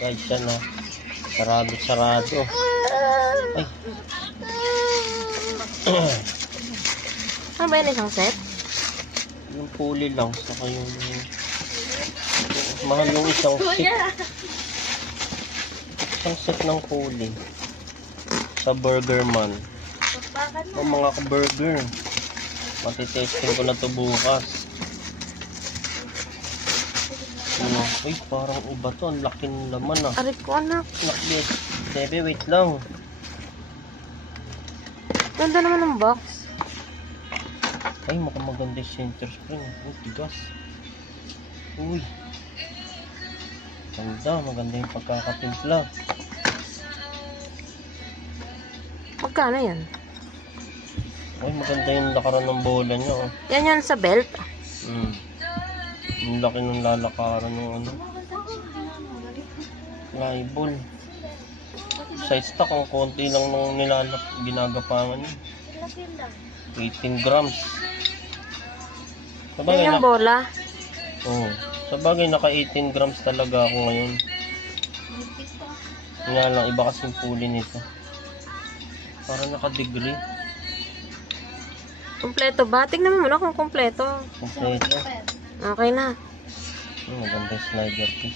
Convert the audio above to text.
Guys, yan na. Sarado. Ay. Ano ba yun, isang set? Yung puli lang. Saka yung mahal yung isang set. Isang set ng puli. Sa Burger Man. O mga ka-burger. Matitesting ko na to bukas. Uy, parang iba to. Ang laki ng laman ah. Aray ko, anak. Nakbit. Bebe, wait lang. Ganda naman ng box. Ay, mukhang maganda yung center spring. Uy, tigas. Uy. Maganda yung pagkakatimpla. Magkano yan? Uy, maganda yung lakaran ng bola niya oh. Yan yan sa belt. Ang laki ng lalakaran ng ano. Laibol. Size stock, ang konti lang nung ginagapangan niya. 18 grams. Sabagay, Yan yung bola. Oo. Sabagay, naka 18 grams talaga ako ngayon. Nga lang, iba kasing puli nito. Para naka-degree. Kompleto ba? Tignan mo muna kung kompleto. Kompleto. Okay na. Maganda yung slider piece.